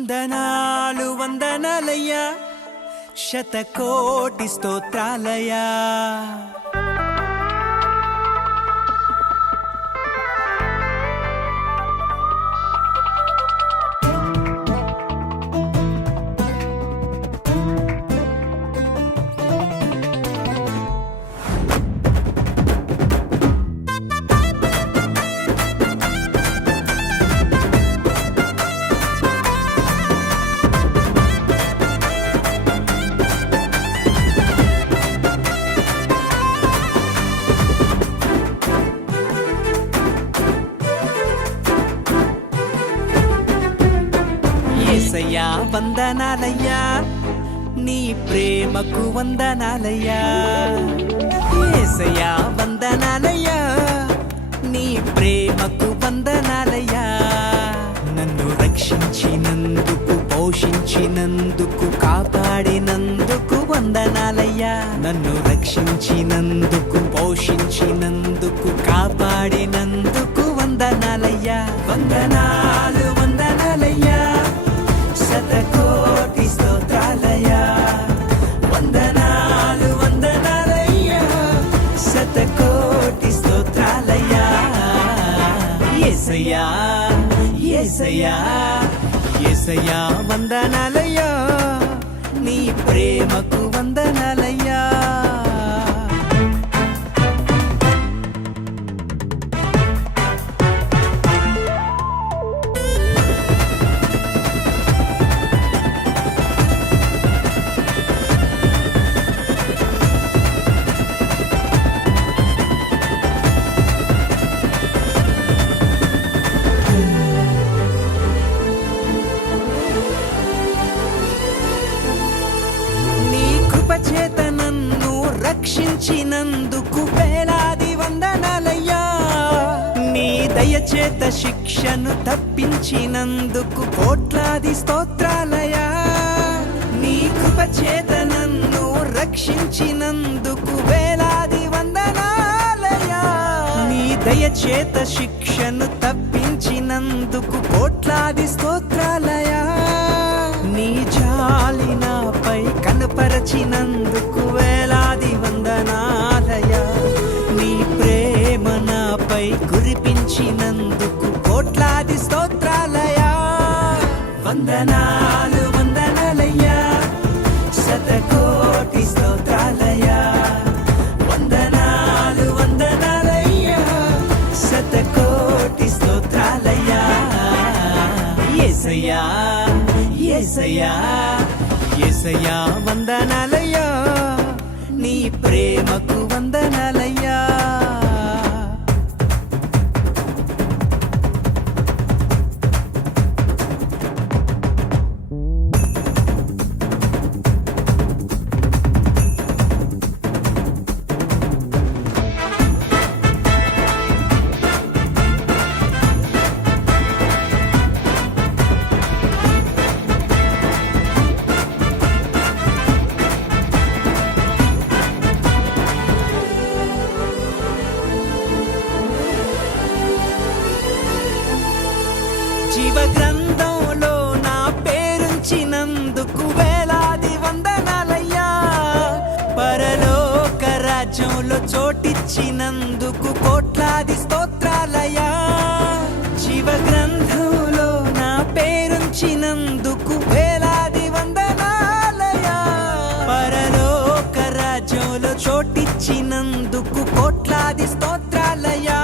వందనాలు వందనాలయ్యా, శతకోటి స్తోత్రాలయ్యా. యేసయ్యా వందనాలయ్యా, నీ ప్రేమకు వందనాలయ్యా. యేసయ్యా వందనాలయ్యా, నీ ప్రేమకు వందనాలయ్యా. నన్ను రక్షించినందుకు, పోషించినందుకు, కాపాడినందుకు వందనాలయ్యా. నన్ను రక్షించినందుకు, పోషించినందుకు, కాపాడినందుకు వందనాలయ్యా. వందనాలు వందనాలయ్యా, శతకోటి స్తోత్రాలయ్యా. వందనాలు వందనాలయ్యా, శతకోటి స్తోత్రాలయ్యా. యేసయ్యా యేసయ్యా యేసయ్యా వందనాలయ్యా, నీ ప్రేమకు వందనాలయ్యా. చేత నన్ను రక్షించినందుకు వేలాది వందనాలయ్యా. నీ దయచేత శిక్షను తప్పించినందుకు కోట్లాది స్తోత్రాలయ్యా. నీ కృప చేత నన్ను రక్షించినందుకు వేలాది వందనాలయ్యా. నీ దయచేత శిక్షను తప్పించినందుకు కోట్లాది స్తోత్రాలయ్యా. నీ జాలి నాపై కనపరచినందుకు వేలాది వందనాలయ్యా. నీ ప్రేమ నాపై కురిపించినందుకు కోట్లాది స్తోత్రాలయ్యా. వందనాలు వందనాలయ్యా, శతకోటి స్తోత్రాలయ్యా. వందనాలు వందనాలయ్యా, శతకోటి స్తోత్రాలయ్యా. యేసయ్యా యేసయ్యా యేసయ్యా వందనాలయ్యా, నీ ప్రేమకు వందనాలయ్యా. జీవ గ్రంథంలో నా పేరుంచినందుకు వేలాది వందనాలయ్యా. పరలోక రాజ్యంలో చోటిచ్చినందుకు కోట్లాది స్తోత్రాలయ్యా. జీవ గ్రంథంలో నా పేరుంచినందుకు వేలాది వందనాలయ్యా. పరలోక రాజ్యంలో చోటిచ్చినందుకు కోట్లాది స్తోత్రాలయ్యా.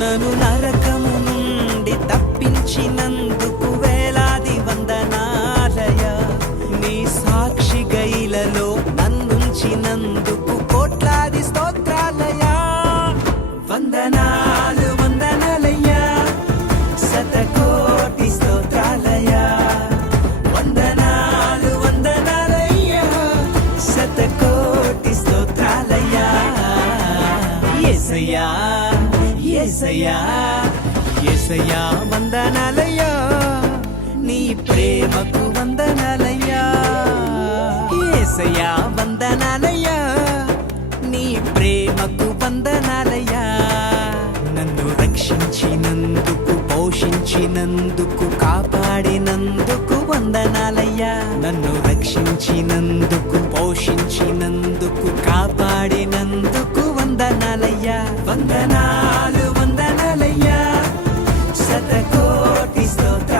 నన్ను నరకము నుండి తప్పించినందుకు వేలాది వందనాలయ్యా. నీ సాక్షి గైలలో నన్నుంచినందుకు కోట్లాది స్తోత్రాలయ్యా. వందనాలు వందనాలయ్యా, శతకోటి స్తోత్రాలయ్యా. వందనాలు వందనాలయ్యా, శతకోటి స్తోత్రాలయ్యా. యేసయ్యా యేసయ్యా యేసయ్యా వందనాలయ్యా, నీ ప్రేమకు వందనాలయ్యా. యేసయ్యా వందనాలయ్యా, నీ ప్రేమకు వందనాలయ్యా. నన్ను రక్షించినందుకు, పోషించి పెంచినందుకు కాపాడినందుకు వందనాలయ్యా. నన్ను రక్షించినందుకు పోషించినందుకు కాపాడినందుకు వందనాలయ్యా. వందనాలు వందనాలయ్యా, శతకోటి స్తోత్రాలు.